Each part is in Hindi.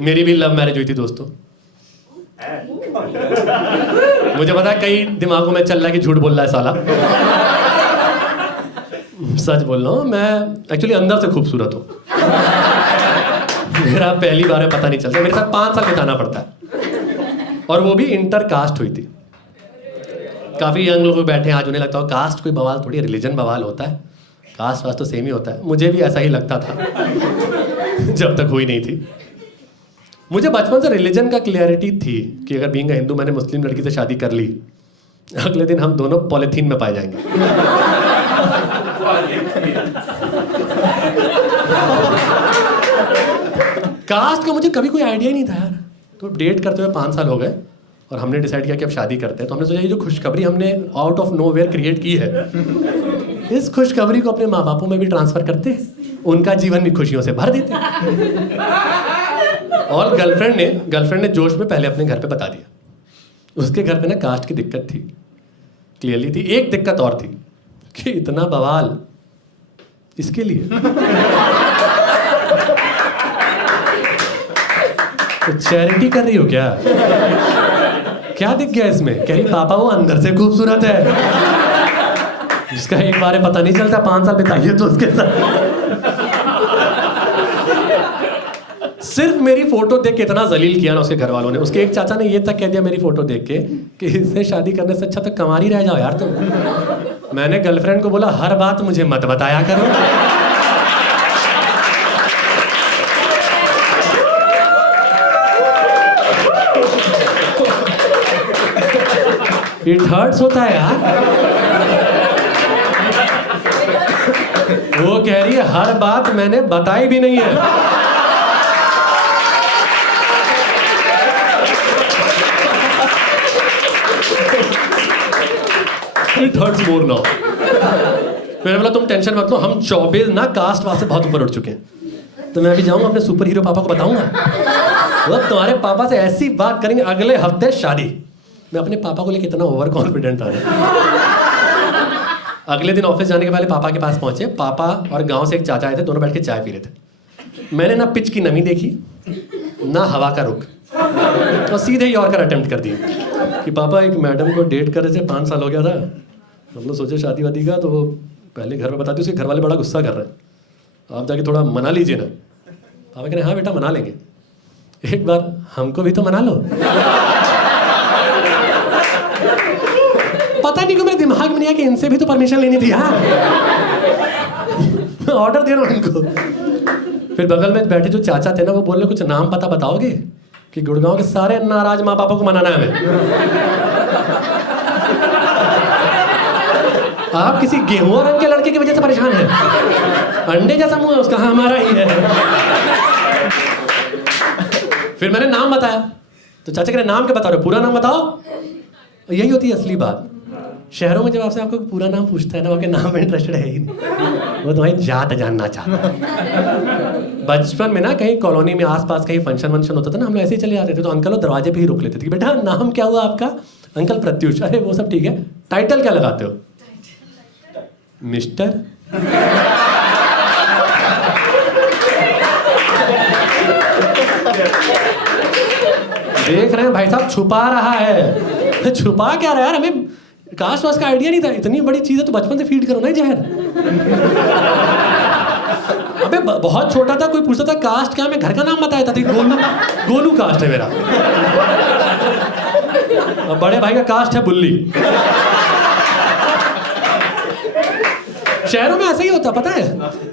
मेरी भी लव मैरिज हुई थी दोस्तों। मुझे पता है कई दिमागों में चल रहा है कि झूठ बोल रहा है साला। सच बोल रहा हूँ, मैं एक्चुअली अंदर से खूबसूरत हूँ। मेरा पहली बार है, पता नहीं चलता। मेरे साथ 5 साल बिताना पड़ता है, और वो भी इंटर कास्ट हुई थी। काफ़ी यंग लोग बैठे हैं, आज उन्हें लगता हो कास्ट कोई बवाल थोड़ी, रिलीजन बवाल होता है, कास्ट वास्ट तो सेम ही होता है। मुझे भी ऐसा ही लगता था जब तक हुई नहीं थी। मुझे बचपन से रिलीजन का क्लियरिटी थी कि अगर बीइंग हिंदू मैंने मुस्लिम लड़की से शादी कर ली, अगले दिन हम दोनों पॉलिथीन में पाए जाएंगे। कास्ट का मुझे कभी कोई आइडिया ही नहीं था यार। तो डेट करते हुए 5 साल हो गए और हमने डिसाइड किया कि अब शादी करते हैं। तो हमने सोचा ये जो खुशखबरी हमने आउट ऑफ नोवेयर क्रिएट की है, इस खुशखबरी को अपने माँ बापों में भी ट्रांसफर करते, उनका जीवन भी खुशियों से भर देते। और गर्लफ्रेंड ने जोश में पहले अपने घर पे बता दिया। उसके घर पे ना कास्ट की दिक्कत थी, क्लियरली थी। एक दिक्कत और थी कि इतना बवाल इसके लिए। तो चैरिटी कर रही हो क्या? क्या दिख गया इसमें? कह रही पापा वो अंदर से खूबसूरत है, जिसका एक बार पता नहीं चलता। 5 साल बिताइए तो उसके साथ। सिर्फ मेरी फोटो देख के इतना जलील किया ना उसके घर वालों ने। उसके एक चाचा ने ये तक कह दिया मेरी फोटो देख के कि इससे शादी करने से अच्छा तो कंवारी रह जाओ यार तुम। मैंने गर्लफ्रेंड को बोला हर बात मुझे मत बताया करो। इट हर्ट्स होता है यार। वो कह रही है हर बात मैंने बताई भी नहीं है। It hurts more now. मैंने बोला तुम टेंशन मत लो, हम 24 ना कास्ट वाले से बहुत ऊपर उठ चुके हैं। तो मैं अभी जाऊंगा अपने सुपर हीरो पापा को बताऊंगा, वो तुम्हारे पापा से ऐसी बात करेंगे, अगले हफ्ते शादी। मैं अपने पापा को लेकर इतना ओवर कॉन्फिडेंट था। अगले दिन ऑफिस जाने के पहले पापा के पास पहुंचे। पापा और गांव से एक चाचा आए थे, दोनों बैठ के चाय पी रहे थे। मैंने ना पिच की नमी देखी ना हवा का रुख, और सीधे यॉर्कर अटेम्प्ट कर दिया कि पापा एक मैडम को डेट कर रहे थे, 5 साल हो गया था, हम लोग सोचे शादी वादी का, तो वो पहले घर में बताती, उसके घर वाले बड़ा गुस्सा कर रहे हैं, आप जाके थोड़ा मना लीजिए ना। पापा कह रहे हाँ बेटा मना लेंगे, एक बार हमको भी तो मना लो। पता नहीं क्यों मेरे दिमाग में नहीं आया कि इनसे भी तो परमिशन लेनी थी यार। ऑर्डर दे रहा हूँ इनको। फिर बगल में बैठे जो चाचा थे ना, वो बोल रहे कुछ नाम पता बताओगे कि गुड़गांव के सारे नाराज माँ बापों को मनाना है हमें। आप किसी गेहूं रंग के लड़के की वजह से परेशान हैं? अंडे जैसा मुंह है उसका, हाँ हमारा ही है। फिर मैंने नाम बताया तो चाचा कह रहे नाम क्या बता रहे हो, पूरा नाम बताओ। यही होती है असली बात। शहरों में जब आपसे आपको पूरा नाम पूछता है ना, आपके नाम में इंटरेस्टेड है ही नहीं, वो तुम्हारी जात जानना चाहता है। बचपन में ना कहीं कॉलोनी में आसपास कहीं फंक्शन वंक्शन होता था ना, हम लोग ऐसे ही चले जाते थे, तो अंकल वो दरवाजे पे ही रोक लेते थे कि बेटा नाम क्या हुआ आपका? अंकल प्रत्युष। अरे वो सब ठीक है, टाइटल क्या लगाते हो? मिस्टर। देख रहे हैं भाई साहब छुपा रहा है। छुपा क्या रहा है यार, हमें कास्ट वास्ट का आइडिया नहीं था। इतनी बड़ी चीज है तो बचपन से फीड करो ना जहर। अबे बहुत छोटा था, कोई पूछता था कास्ट क्या, मैं घर का नाम बताया था, गोलू। गोलू कास्ट है मेरा। अब बड़े भाई का कास्ट है बुल्ली। शहरों में ऐसा ही होता पता है।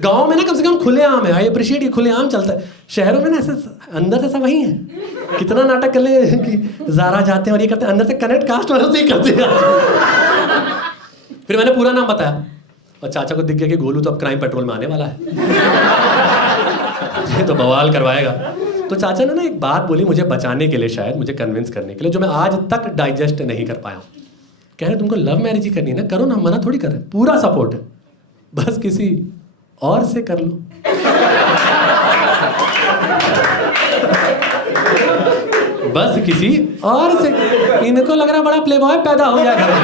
गांव में ना कम से कम खुलेआम है, आई अप्रिशिएट, ये खुलेआम चलता है। शहरों में ना ऐसे अंदर से सब वही है। कितना नाटक कर ले कि ज़ारा जाते हैं और ये करते हैं, अंदर से कनेक्ट कास्ट वालों से ही करते हैं। फिर मैंने पूरा नाम बताया और चाचा को दिख गया कि गोलू तो अब क्राइम पेट्रोल में आने वाला है। ये तो बवाल करवाएगा। तो चाचा ने ना एक बात बोली मुझे बचाने के लिए, शायद मुझे कन्विंस करने के लिए, जो मैं आज तक डाइजेस्ट नहीं कर पाया हूँ। कह रहे तुमको लव मैरिज ही करनी है ना, करो ना, मना थोड़ी कर रहे, पूरा सपोर्ट है, बस किसी और से कर लो। बस किसी और से। इनको लग रहा बड़ा प्लेबॉय पैदा हो गया घर में।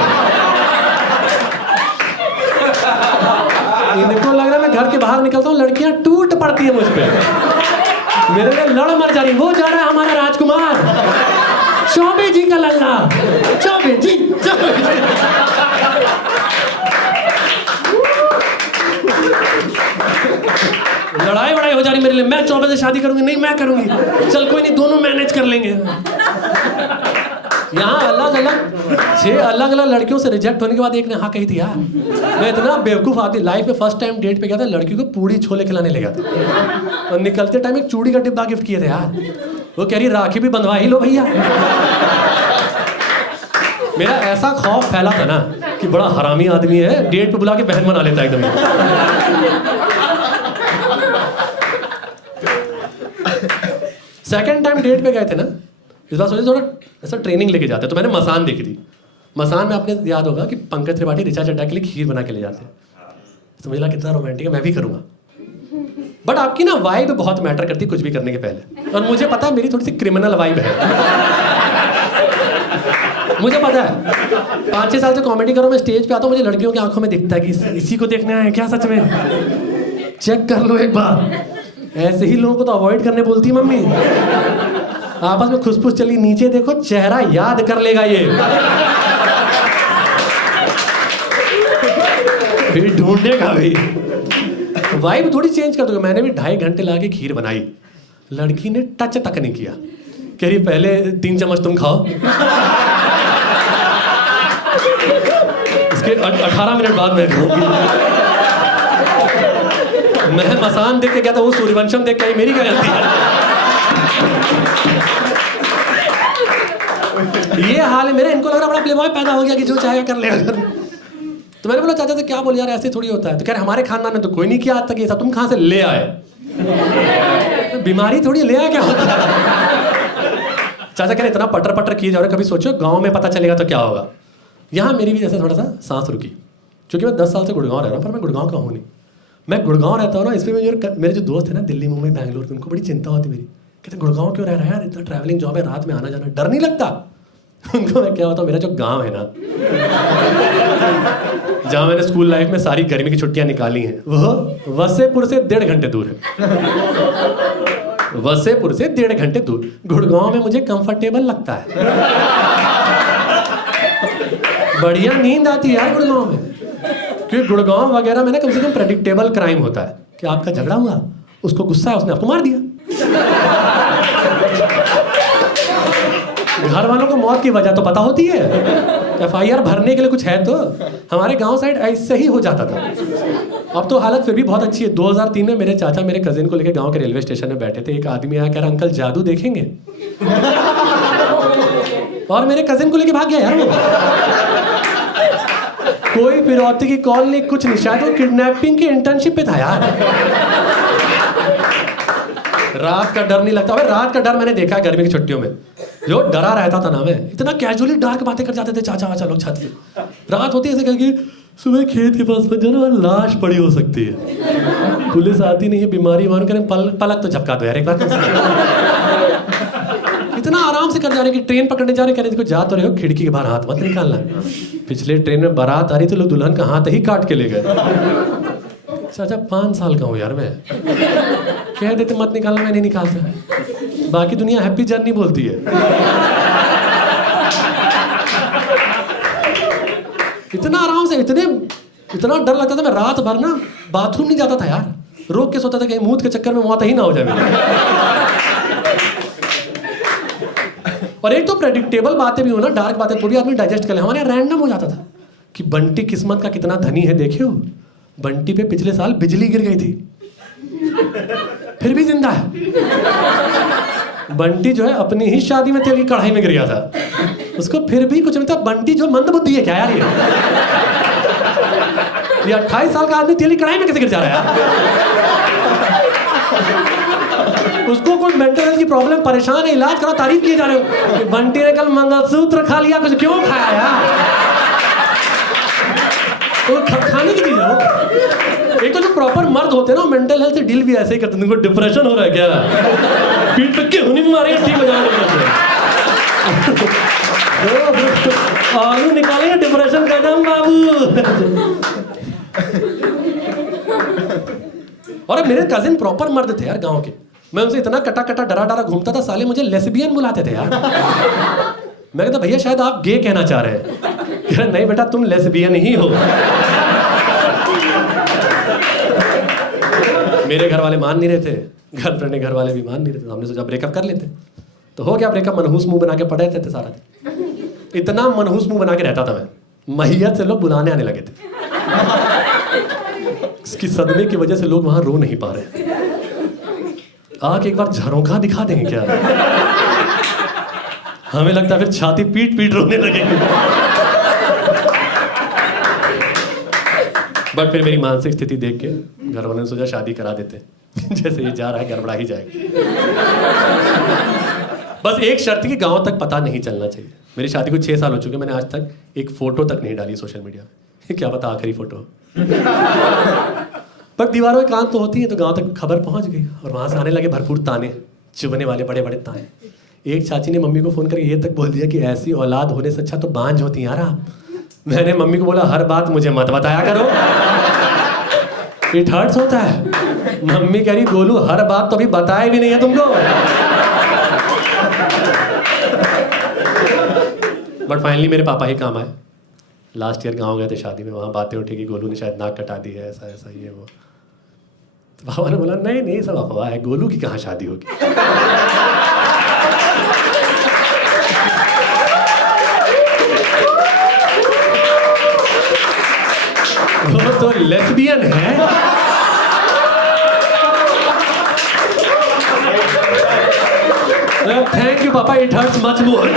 इनको लग रहा मैं घर के बाहर निकलता हूँ लड़कियां टूट पड़ती है मुझ पे। मेरे लिए लड़ मर जा रही, वो जा रहा है हमारा राजकुमार, चौबे जी का लल्ला, चौबे जी, चौबे जी। लड़ाई वड़ाई हो जा रही मेरे लिए, मैं चौबे से शादी करूंगी, नहीं मैं करूंगी, चल कोई नहीं दोनों मैनेज कर लेंगे। यहाँ अलग अलग लड़कियों से रिजेक्ट होने के बाद एक ने हाँ कही थी यार। मैं इतना बेवकूफ़ आदमी, लाइफ में फर्स्ट टाइम डेट पे गया था, लड़की को पूड़ी छोले खिलाने ले गया था और निकलते टाइम एक चूड़ी का डिब्बा गिफ्ट किए थे यार। वो कह रही राखी भी बंधवा ही लो भैया। मेरा ऐसा खौफ फैला था ना कि बड़ा हरामी आदमी है, डेट पे बुला के बहन बना लेता है एकदम। सेकेंड टाइम डेट पे गए थे ना, इस बार सोचे थोड़ा ऐसा ट्रेनिंग लेके जाते, तो मैंने मसान देखी थी। मसान में आपने याद होगा कि पंकज त्रिपाठी ऋचा चड्ढा के लिए खीर बना के ले जाते हैं। समझ ला कितना रोमांटिक है, मैं भी करूँगा। बट आपकी ना वाइब बहुत मैटर करती है कुछ भी करने के पहले, और मुझे पता है मेरी थोड़ी सी क्रिमिनल वाइब है। मुझे पता है 5-6 साल से कॉमेडी करो, मैं स्टेज पे आता हूँ, मुझे लड़कियों की आंखों में दिखता है कि इसी को देखने आए क्या सच में, चेक कर लो एक बार। ऐसे ही लोगों को तो अवॉइड करने बोलती मम्मी। आपस में खुसफुस चली, नीचे देखो चेहरा याद कर लेगा ये, फिर ढूंढेगा भाई। वाइब थोड़ी चेंज कर दोगे। मैंने भी 2.5 घंटे लाके खीर बनाई, लड़की ने टच तक नहीं किया, कह रही पहले 3 चम्मच तुम खाओ, इसके 18 मिनट बाद मैं खाऊंगी। मैं मसान देख के गया था, वो सूर्यवंशम देख के आई, मेरी क्या गलती है। ये हाल है मेरा, इनको लग रहा बड़ा प्लेबॉय पैदा हो गया कि जो चाहेगा कर लेगा। तो मैंने बोला चाचा से क्या बोल यार, ऐसे थोड़ी होता है। तो कह रहे हमारे खानदान में तो कोई नहीं किया आज तक ये सब, तुम कहाँ से ले आए? बीमारी थोड़ी ले आया क्या होता है। चाचा कह रहे इतना पटर पटर किए जा रहे, कभी सोचो गाँव में पता चलेगा तो क्या होगा। यहाँ मेरी भी जैसे थोड़ा सा सांस रुकी, क्योंकि मैं 10 साल से गुड़गांव रह रहा हूँ, पर मैं गुड़गांव का हूँ नहीं। मैं गुड़गांव रहता हूँ ना, इसमें मेरे जो दोस्त हैं ना दिल्ली, मुंबई, बैंगलोर के, उनको बड़ी चिंता होती मेरी। कहते गुड़गांव क्यों रह रहा है यार, इतना ट्रैवलिंग जॉब है, रात में आना जाना, डर नहीं लगता? उनको मैं क्या बताऊँ, मेरा जो गांव है ना, जहाँ मैंने स्कूल लाइफ में सारी गर्मी की छुट्टियाँ निकाली हैं, वो वसेपुर से 1.5 घंटे दूर है। वसेपुर से 1.5 घंटे दूर। गुड़गांव में मुझे कंफर्टेबल लगता है, बढ़िया नींद आती है यार गुड़गांव में। क्योंकि गुड़गांव वगैरह में ना कम से कम प्रेडिक्टेबल क्राइम होता है कि आपका झगड़ा हुआ, उसको गुस्सा है, उसने आपको मार दिया। घर वालों को मौत की वजह तो पता होती है, FIR भरने के लिए कुछ है तो। हमारे गांव साइड ऐसे ही हो जाता था। अब तो हालत फिर भी बहुत अच्छी है। 2003 में मेरे चाचा मेरे कजिन को लेकर गांव के रेलवे स्टेशन में बैठे थे, एक आदमी आया कह रहा अंकल जादू देखेंगे, और मेरे कजिन को लेके भाग गया यार वो। कोई फिरौती की कॉल नहीं, कुछ नहीं, शायद वो किडनैपिंग की इंटर्नशिप पे था यार। रात का डर नहीं लगता। अबे रात का डर मैंने देखा है गर्मी की छुट्टियों में, जो डरा रहता था ना मैं, इतना कैजुअली डार्क बातें कर जाते थे चाचा वाचा लोग छत पे। रात होती है ऐसे करके, सुबह खेत के पास में जाना, लाश पड़ी हो सकती है, पुलिस आती नहीं है, बीमारी मान करें, पलक तो झपका दो यार एक बार। इतना आराम से कर जा रहे कि ट्रेन पकड़ने जा रहे, कह रहे देखो जा तो रहे हो, खिड़की के बाहर हाथ मत निकालना। पिछले ट्रेन में बारात आ रही थी, लोग दुल्हन का हाथ ही काट के ले गए। चाचा 5 साल का हूँ यार मैं, कह देते मत निकालना, मैं नहीं निकालता। बाकी दुनिया हैप्पी जर्नी बोलती है। इतना आराम से, इतना डर लगता था, मैं रात भर ना बाथरूम नहीं जाता था यार, रोक के सोता था कहीं मूत के चक्कर में मौत ही ना हो जाए मेरी। और एक तो प्रेडिक्टेबल बातें भी हो ना, डार्क बातें थोड़ी आदमी डाइजेस्ट कर ले। हमारे यहाँ रैंडम हो जाता था कि बंटी किस्मत का कितना धनी है, देखे हो बंटी पे पिछले साल बिजली गिर गई थी, फिर भी जिंदा है। बंटी जो है अपनी ही शादी में तेल की कढ़ाई में गिर गया था, उसको फिर भी कुछ नहीं था। बंटी जो मंदबुद्धि है क्या यार, ये 28 साल का आदमी तेल की कढ़ाई में कैसे गिर जा रहा है यार? उसको कोई मेंटल हेल्थ की प्रॉब्लम, परेशान है, इलाज करो, तारीफ किए जा रहे हो। बंटी ने कल मंगलसूत्र खा लिया, कुछ क्यों खाया यार? तो खाने की चीज है वो। एक तो जो प्रॉपर मर्द होते हैं ना, मेंटल हेल्थ से डील भी ऐसे ही करते हैं। तुमको डिप्रेशन हो रहा है क्या? पीठ पे क्यों नहीं मारेगा, ठीक हो जाएगा। आलू निकालेंगे डिप्रेशन का दम बाबू। और मेरे कजिन प्रॉपर मर्द थे यार गांव के, मैं उनसे इतना कटा कटा डरा डरा घूमता था, साले मुझे लेस्बियन बुलाते थे यार। मैं कहता भैया शायद आप गे कहना चाह रहे हैं। कह रहे नहीं बेटा तुम लेस्बियन ही हो। मेरे घर वाले मान नहीं रहे थे, गर्लफ्रेंड के घर वाले भी मान नहीं रहे थे। हमने सोचा ब्रेकअप कर लेते, तो हो गया ब्रेकअप। मनहूस मुंह बना के पड़े रहते थे सारा दिन, इतना मनहूस मुंह बना के रहता था मैं, मैयत से लोग बुलाने आने लगे थे। इसकी सदमे की वजह से लोग वहां रो नहीं पा रहे। आके एक बार झरोखा दिखा देंगे क्या? हमें लगता है फिर छाती पीट पीट रोने लगेंगे। बट फिर मेरी मानसिक स्थिति देख के घर वालों ने सोचा शादी करा देते। जैसे ये जा रहा है गड़बड़ा ही जाएगा। बस एक शर्त की, गांव तक पता नहीं चलना चाहिए। मेरी शादी को 6 साल हो चुके, मैंने आज तक एक फोटो तक नहीं डाली सोशल मीडिया में। क्या पता आखिरी फोटो। पर दीवारों की कान तो होती है, तो गांव तक खबर पहुंच गई और वहां से आने लगे भरपूर ताने, चुभने वाले बड़े बड़े ताने। एक चाची ने मम्मी को फोन करके ये तक बोल दिया कि ऐसी औलाद होने से अच्छा तो बांझ होती यार आप। मैंने मम्मी को बोला हर बात मुझे मत बताया करो, इट हर्ट्स होता है। मम्मी कह रही गोलू हर बात तो अभी बताया भी नहीं है तुमको। बट फाइनली मेरे पापा ही काम आए। लास्ट ईयर गांव गए थे शादी में, वहाँ बातें उठी कि गोलू ने शायद नाक कटा दी है, ऐसा ऐसा ये वो। तो पापा ने बोला नहीं नहीं सब अफवाह है, गोलू की कहाँ शादी होगी। वो तो लेस्बियन है। थैंक यू पापा, इट हर्ट्स मच मोर।